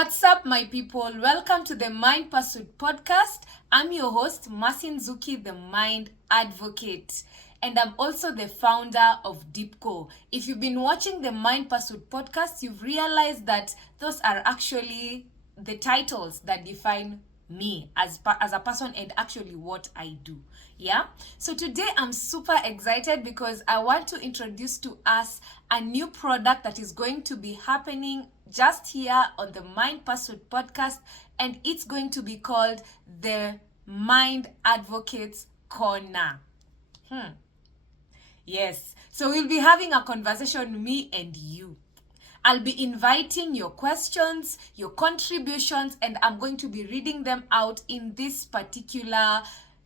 What's up, my people? Welcome to the Mind Pursuit podcast. I'm your host, Mercy Nzuki, the Mind Advocate. And I'm also the founder of Deepco. If you've been watching the Mind Pursuit podcast, you've realized that those are actually the titles that define me as a person and actually what I do. Yeah, so today I'm super excited because I want to introduce to us a new product that is going to be happening just here on the Mind Pursuit podcast, and it's going to be called the Mind Advocates Corner. Yes, so we'll be having a conversation, me and you. I'll be inviting your questions, your contributions, and I'm going to be reading them out in this particular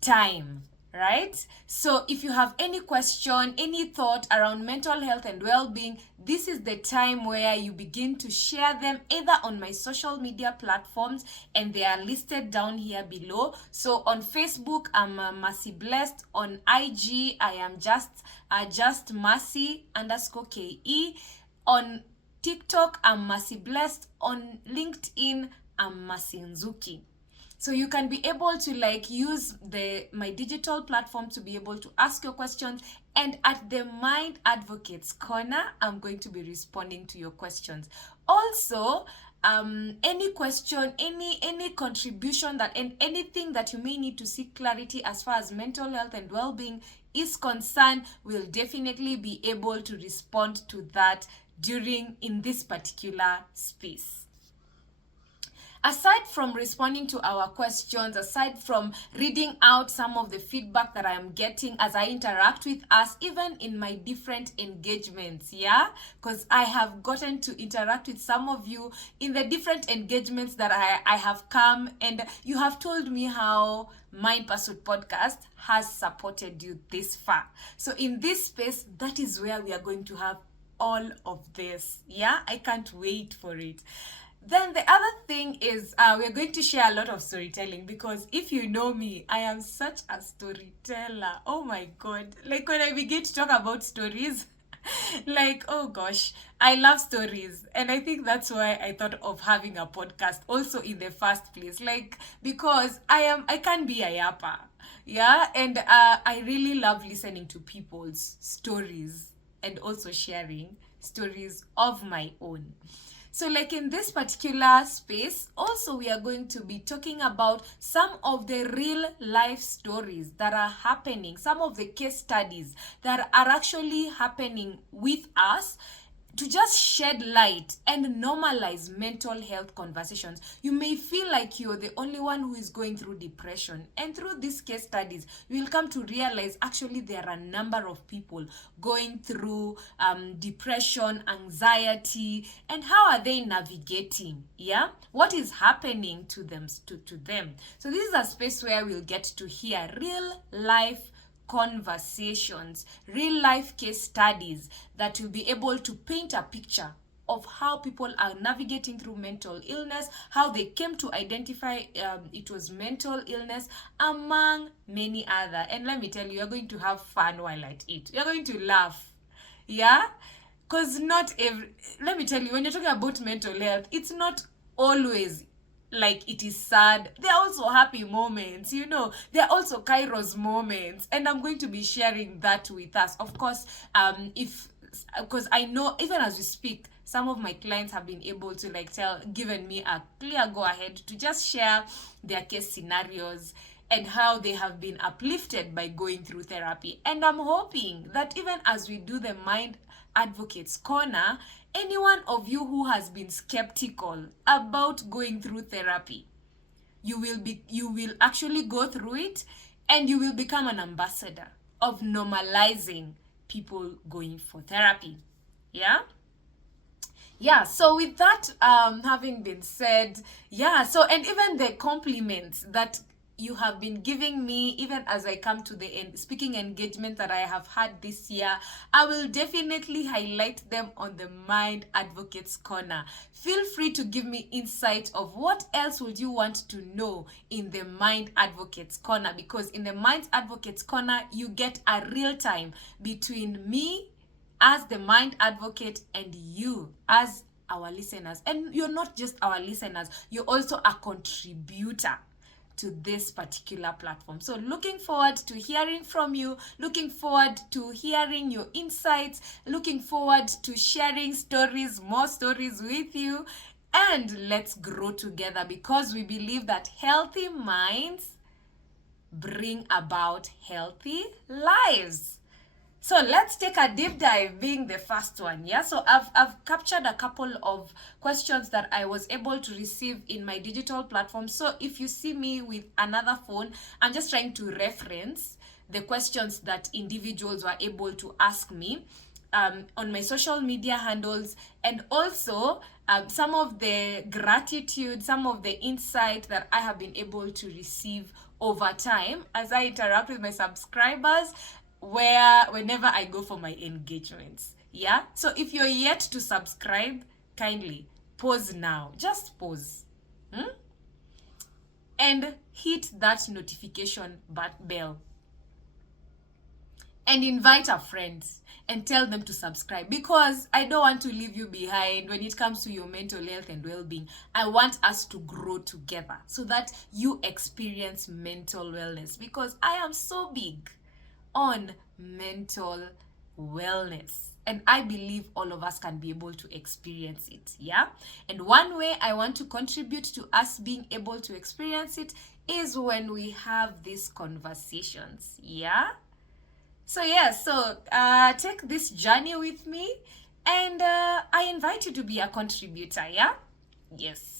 time, right? So if you have any question, any thought around mental health and well-being, this is the time where you begin to share them either on my social media platforms, and they are listed down here below. So on Facebook, I'm Mercy Blessed. On IG, I am just Mercy_KE. On TikTok, I'm Mercy Blessed. On LinkedIn, I'm Mercy Nzuki. So you can be able to use my digital platform to be able to ask your questions. And at the Mind Advocates Corner, I'm going to be responding to your questions. Also, any question, any contribution and anything that you may need to seek clarity as far as mental health and well-being is concerned, we'll definitely be able to respond to that in this particular space. Aside from responding to our questions, aside from reading out some of the feedback that I am getting as I interact with us, even in my different engagements, because I have gotten to interact with some of you in the different engagements that I have come, and you have told me how Mind Pursuit podcast has supported you this far. So in this space, that is where we are going to have all of this. I can't wait for it. Then the other thing is we're going to share a lot of storytelling, because if you know me, I am such a storyteller. Oh my God. When I begin to talk about stories, oh gosh, I love stories. And I think that's why I thought of having a podcast also in the first place. Because I can be a yapper. And I really love listening to people's stories and also sharing stories of my own. So in this particular space, also we are going to be talking about some of the real life stories that are happening, some of the case studies that are actually happening with us, to just shed light and normalize mental health conversations. You may feel like you're the only one who is going through depression, and through these case studies, you will come to realize actually there are a number of people going through depression, anxiety, and how are they navigating? What is happening to them? So this is a space where we'll get to hear real life conversations, real life case studies that will be able to paint a picture of how people are navigating through mental illness, how they came to identify it was mental illness, among many other. And let me tell you, you're going to have fun while at it. You're going to laugh. Because let me tell you, when you're talking about mental health, it's not always it is sad. There are also happy moments, there are also Kairos moments, and I'm going to be sharing that with us. Of course, because I know even as we speak, some of my clients have been able to given me a clear go ahead to just share their case scenarios and how they have been uplifted by going through therapy. And I'm hoping that even as we do the Mind Advocates Corner, any one of you who has been skeptical about going through therapy, you will actually go through it, and you will become an ambassador of normalizing people going for therapy. So with that having been said, and even the compliments that you have been giving me, even as I come to the speaking engagement that I have had this year, I will definitely highlight them on the Mind Advocates Corner. Feel free to give me insight of what else would you want to know in the Mind Advocates Corner, because in the Mind Advocates Corner, you get a real time between me as the Mind Advocate and you as our listeners. And you're not just our listeners, you're also a contributor to this particular platform. So looking forward to hearing from you, looking forward to hearing your insights, looking forward to sharing stories, more stories with you, and let's grow together, because we believe that healthy minds bring about healthy lives. So let's take a deep dive, being the first one. Yeah, so I've captured a couple of questions that I was able to receive in my digital platform. So if you see me with another phone, I'm just trying to reference the questions that individuals were able to ask me on my social media handles, and also some of the gratitude, some of the insight that I have been able to receive over time as I interact with my subscribers, whenever I go for my engagements. Yeah, so if you're yet to subscribe, kindly pause now, just pause, and hit that notification bell, and invite a friend and tell them to subscribe, because I don't want to leave you behind when it comes to your mental health and well-being. I want us to grow together so that you experience mental wellness, because I am so big on mental wellness, and I believe all of us can be able to experience it. Yeah, and one way I want to contribute to us being able to experience it is when we have these conversations. Yeah, so yeah, so take this journey with me, and I invite you to be a contributor. Yeah, yes.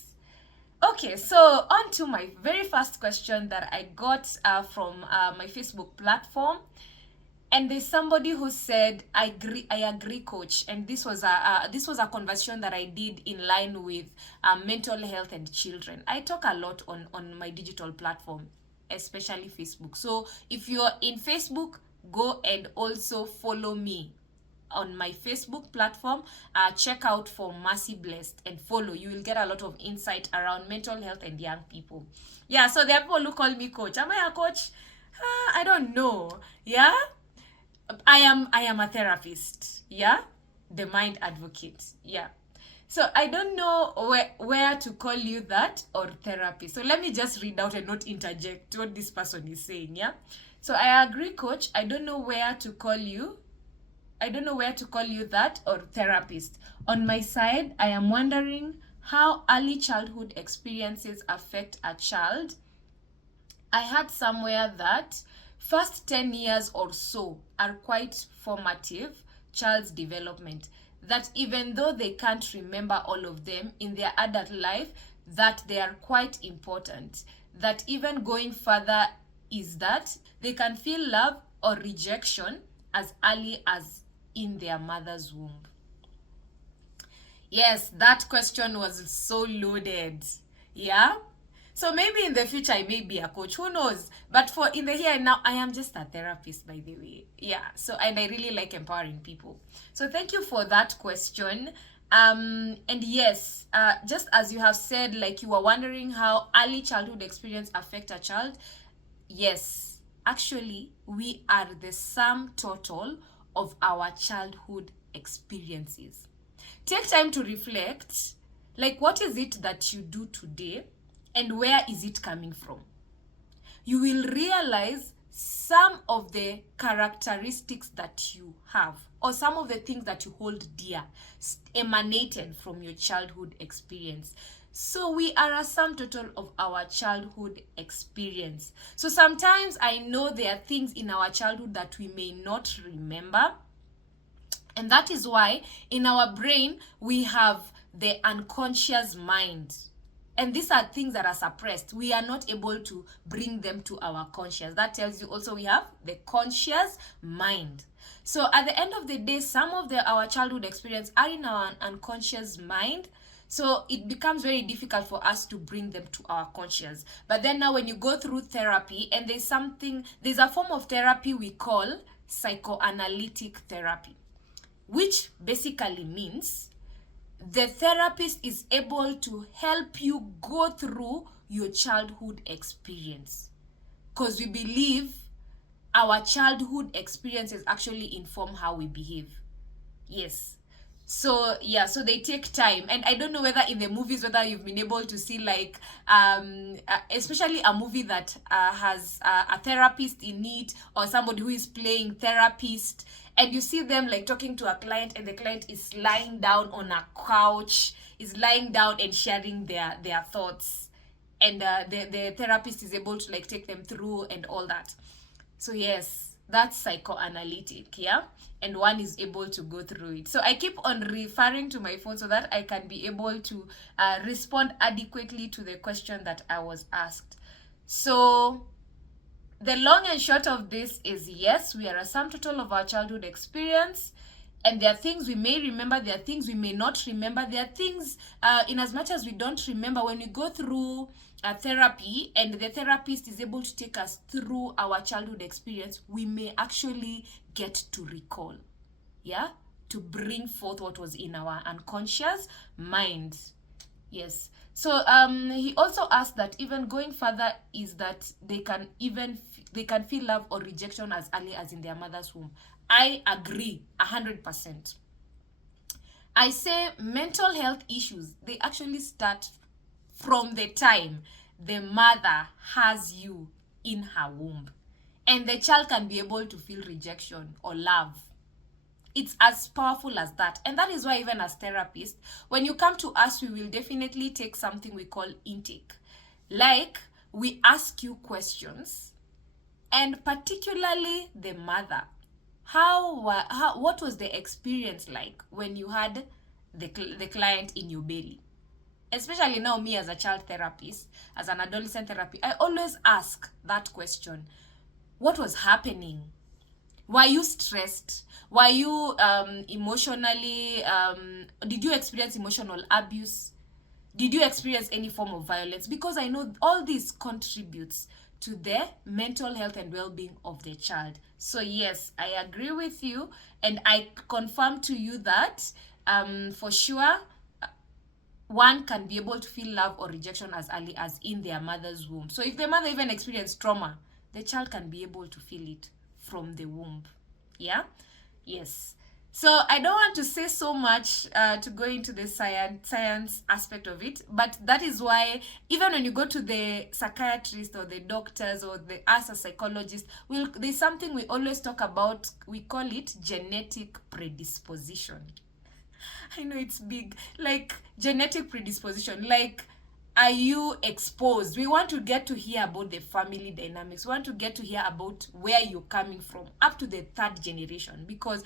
Okay, so on to my very first question that I got from my Facebook platform. And there's somebody who said, I agree, coach. And this was a conversation that I did in line with mental health and children. I talk a lot on my digital platform, especially Facebook. So if you're in Facebook, go and also follow me on my Facebook platform. Check out for Mercy Blessed and follow. You will get a lot of insight around mental health and young people. Yeah, so there are people who call me coach. Am I a coach? I don't know. Yeah, I am a therapist. Yeah, the mind advocate. Yeah, so I don't know where to call you that or therapy. So let me just read out and not interject what this person is saying. Yeah, so I agree, coach. I don't know where to call you. I don't know where to call you that or therapist. On my side, I am wondering how early childhood experiences affect a child. I heard somewhere that first 10 years or so are quite formative child's development, that even though they can't remember all of them in their adult life, that they are quite important, that even going further is that they can feel love or rejection as early as in their mother's womb. Yes, that question was so loaded. Yeah, so maybe in the future I may be a coach, who knows? But for in the here and now, I am just a therapist, by the way. Yeah, so and I really like empowering people. So thank you for that question. And yes, just as you have said, like you were wondering how early childhood experience affect a child. Yes, actually, we are the sum total of our childhood experiences. Take time to reflect, like what is it that you do today and where is it coming from? You will realize some of the characteristics that you have, or some of the things that you hold dear, emanated from your childhood experience. So we are a sum total of our childhood experience. So sometimes I know there are things in our childhood that we may not remember. And that is why in our brain, we have the unconscious mind. And these are things that are suppressed. We are not able to bring them to our conscious. That tells you also we have the conscious mind. So at the end of the day, some of our childhood experience are in our unconscious mind. So it becomes very difficult for us to bring them to our conscious. But then now when you go through therapy, and there's a form of therapy we call psychoanalytic therapy, which basically means the therapist is able to help you go through your childhood experience, because we believe our childhood experiences actually inform how we behave. Yes. So yeah, so they take time, and I don't know whether in the movies whether you've been able to see like especially a movie that has a therapist in it, or somebody who is playing therapist, and you see them like talking to a client, and the client is lying down on a couch, is lying down and sharing their thoughts, and the therapist is able to like take them through and all that. So yes, that's psychoanalytic, yeah? And one is able to go through it. So I keep on referring to my phone so that I can be able to respond adequately to the question that I was asked. So the long and short of this is, yes, we are a sum total of our childhood experience. And there are things we may remember, there are things we may not remember, there are things, in as much as we don't remember, when we go through therapy and the therapist is able to take us through our childhood experience, we may actually get to recall, yeah, to bring forth what was in our unconscious minds. Yes. So he also asked that even going further is that they can feel love or rejection as early as in their mother's womb. I agree 100%. I say mental health issues, they actually start from the time the mother has you in her womb. And the child can be able to feel rejection or love. It's as powerful as that. And that is why even as therapists, when you come to us, we will definitely take something we call intake. Like, we ask you questions, and particularly the mother. What was the experience like when you had the client in your belly? Especially now, me as a child therapist, as an adolescent therapist, I always ask that question. What was happening? Were you stressed? Were you emotionally, did you experience emotional abuse? Did you experience any form of violence? Because I know all this contributes to the mental health and well-being of the child. So yes, I agree with you, and I confirm to you that for sure, one can be able to feel love or rejection as early as in their mother's womb. So if the mother even experienced trauma, the child can be able to feel it from the womb. Yeah? Yes. So I don't want to say so much to go into the science aspect of it, but that is why even when you go to the psychiatrist or the doctors or us as psychologists, there's something we always talk about. We call it genetic predisposition. I know it's big, like genetic predisposition, like, are you exposed? We want to get to hear about the family dynamics. We want to get to hear about where you're coming from up to the third generation, because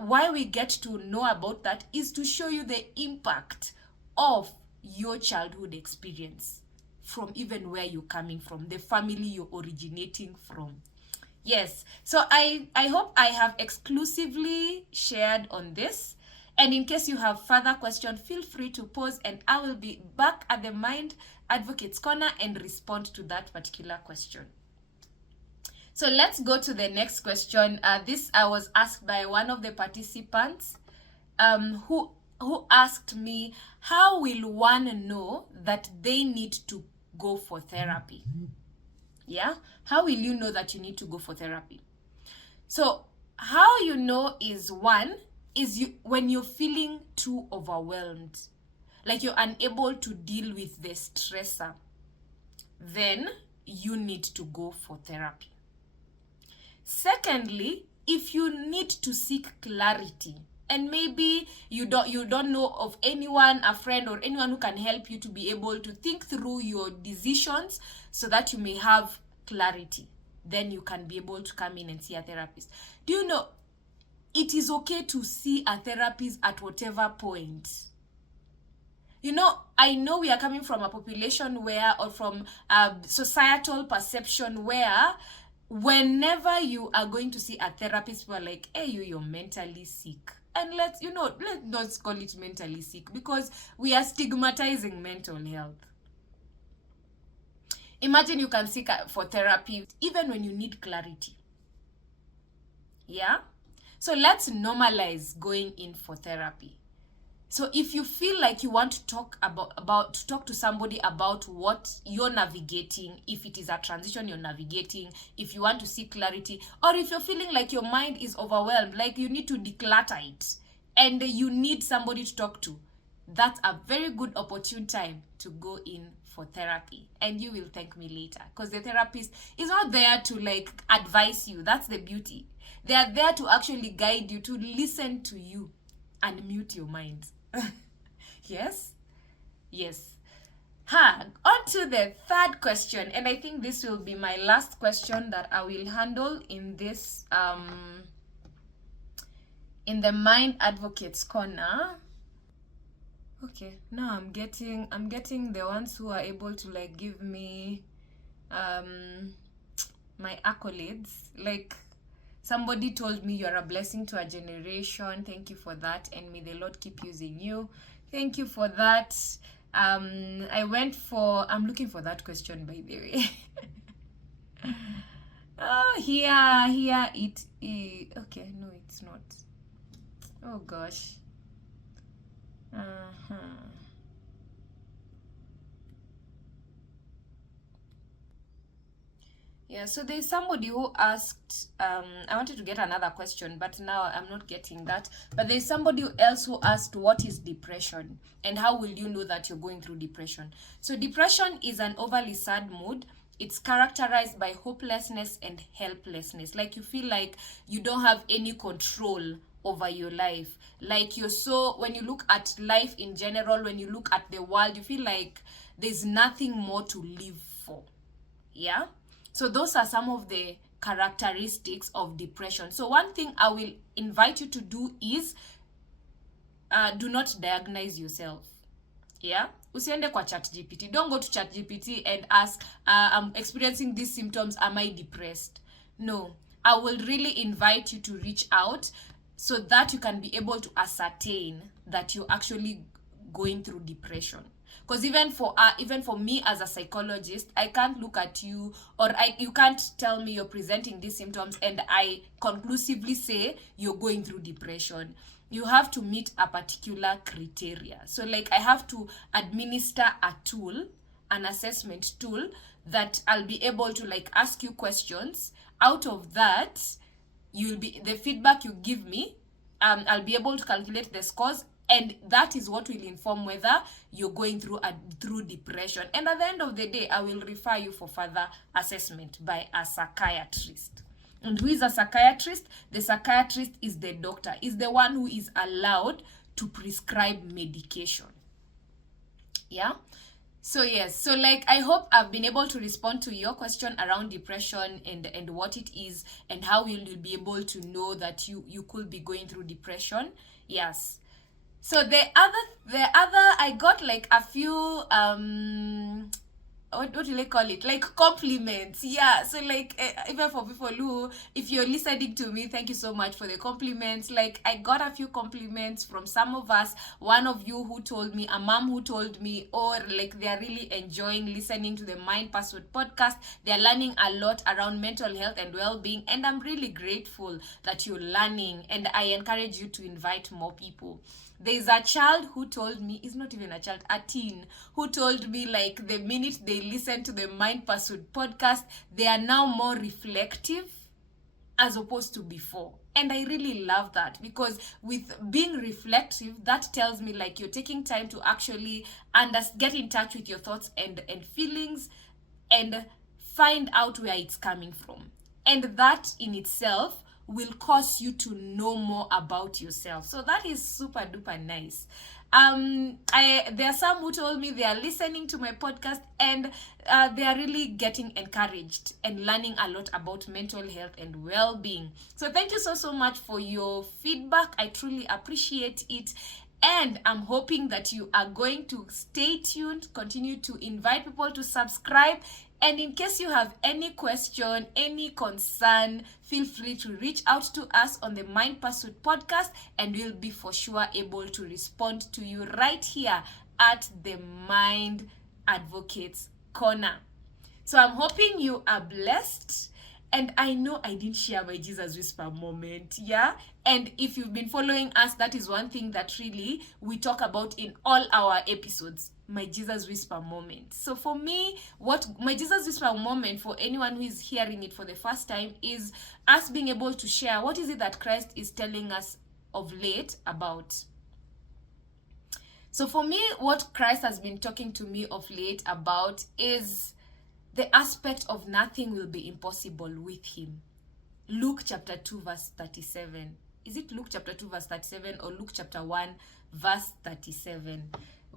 why we get to know about that is to show you the impact of your childhood experience from even where you're coming from, the family you're originating from. Yes, so I hope I have exclusively shared on this. And in case you have further questions, feel free to pause, and I will be back at the Mind Advocates Corner and respond to that particular question. So let's go to the next question. This I was asked by one of the participants who asked me, how will one know that they need to go for therapy? Yeah? How will you know that you need to go for therapy? So how you know is, one, is when you're feeling too overwhelmed, like you're unable to deal with the stressor, then you need to go for therapy. Secondly, if you need to seek clarity, and maybe you don't know of anyone, a friend or anyone who can help you to be able to think through your decisions so that you may have clarity, then you can be able to come in and see a therapist. Do you know, it is okay to see a therapist at whatever point. You know, I know we are coming from a population where, or from a societal perception where, whenever you are going to see a therapist, we're like, hey, you're mentally sick. And let's not call it mentally sick, because we are stigmatizing mental health. Imagine you can seek for therapy even when you need clarity. Yeah? So let's normalize going in for therapy. So if you feel like you want to talk to somebody about what you're navigating, if it is a transition you're navigating, if you want to seek clarity, or if you're feeling like your mind is overwhelmed, like you need to declutter it, and you need somebody to talk to, that's a very good opportune time to go in for therapy, and you will thank me later, because the therapist is not there to like advise you. That's the beauty. They are there to actually guide you, to listen to you and mute your mind. Yes. On to the third question, and I think this will be my last question that I will handle in this in the Mind Advocates Corner. Okay, now I'm getting the ones who are able to like give me my accolades. Like, somebody told me you're a blessing to a generation. Thank you for that, and may the Lord keep using you. Thank you for that. I'm looking for that question, by the way. Oh, here it is. Okay, no, it's not. Oh gosh. Yeah, so there's somebody who asked, I wanted to get another question, but now I'm not getting that. But there's somebody else who asked, what is depression? And how will you know that you're going through depression? So depression is an overly sad mood. It's characterized by hopelessness and helplessness. Like, you feel like you don't have any control over your life. Like, when you look at life in general, when you look at the world, you feel like there's nothing more to live for. Yeah? So those are some of the characteristics of depression. So one thing I will invite you to do is do not diagnose yourself. Yeah? Usiende kwa ChatGPT. Don't go to ChatGPT and ask, I'm experiencing these symptoms, am I depressed? No. I will really invite you to reach out so that you can be able to ascertain that you're actually going through depression. Because even for me as a psychologist, I can't look at you, or you can't tell me you're presenting these symptoms and I conclusively say you're going through depression. You have to meet a particular criteria. So like, I have to administer a tool, an assessment tool, that I'll be able to like ask you questions. Out of that, the feedback you give me, I'll be able to calculate the scores, and that is what will inform whether you're going through depression. And at the end of the day, I will refer you for further assessment by a psychiatrist. And who is a psychiatrist? The psychiatrist is the doctor, is the one who is allowed to prescribe medication. Yeah? So yes, so like, I hope I've been able to respond to your question around depression and what it is, and how you'll be able to know that you could be going through depression. Yes. So the other I got like a few what do they call it, like compliments. Yeah, so like, even for people who, if you're listening to me, thank you so much for the compliments. Like, I got a few compliments from some of us. One of you who told me, a mom who told me, or like, they're really enjoying listening to the Mind Password podcast. They're learning a lot around mental health and well-being, and I'm really grateful that you're learning, and I encourage you to invite more people. There's a child who told me, it's not even a child, a teen, who told me like, the minute they listen to the Mind Pursuit podcast, they are now more reflective as opposed to before. And I really love that, because with being reflective, that tells me like, you're taking time to actually get in touch with your thoughts and feelings, and find out where it's coming from. And that in itself will cause you to know more about yourself. So that is super duper nice. There are some who told me they are listening to my podcast, and they are really getting encouraged and learning a lot about mental health and well-being. So thank you so much for your feedback. I truly appreciate it. And I'm hoping that you are going to stay tuned, continue to invite people to subscribe. And in case you have any question, any concern, feel free to reach out to us on the Mind Pursuit podcast, and we'll be for sure able to respond to you right here at the Mind Advocates Corner. So I'm hoping you are blessed. And I know I didn't share my Jesus Whisper moment, yeah? And if you've been following us, that is one thing that really we talk about in all our episodes, my Jesus Whisper moment. So for me, what my Jesus Whisper moment, for anyone who is hearing it for the first time, is us being able to share what is it that Christ is telling us of late about. So for me, what Christ has been talking to me of late about is the aspect of nothing will be impossible with him. Luke chapter 2 verse 37. Is it Luke chapter 2 verse 37 or Luke chapter 1 verse 37?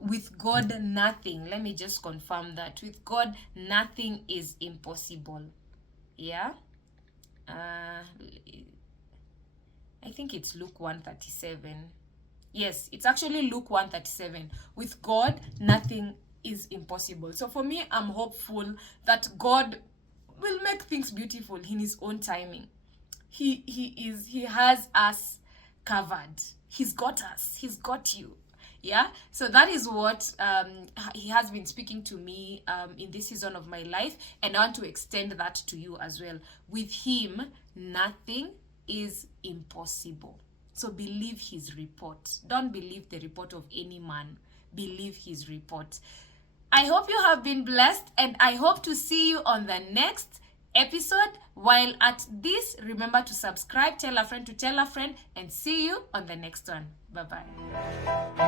With God, nothing. Let me just confirm that. With God, nothing is impossible. Yeah? I think it's Luke 1:37. Yes, it's actually Luke 1:37. With God, nothing is impossible. So for me, I'm hopeful that God will make things beautiful in his own timing. He has us covered. He's got us. He's got you. Yeah, so that is what he has been speaking to me in this season of my life, and I want to extend that to you as well. With him, nothing is impossible. So believe his report. Don't believe the report of any man. Believe his report. I hope you have been blessed, and I hope to see you on the next episode. While at this, remember to subscribe, tell a friend to tell a friend, and see you on the next one. Bye-bye.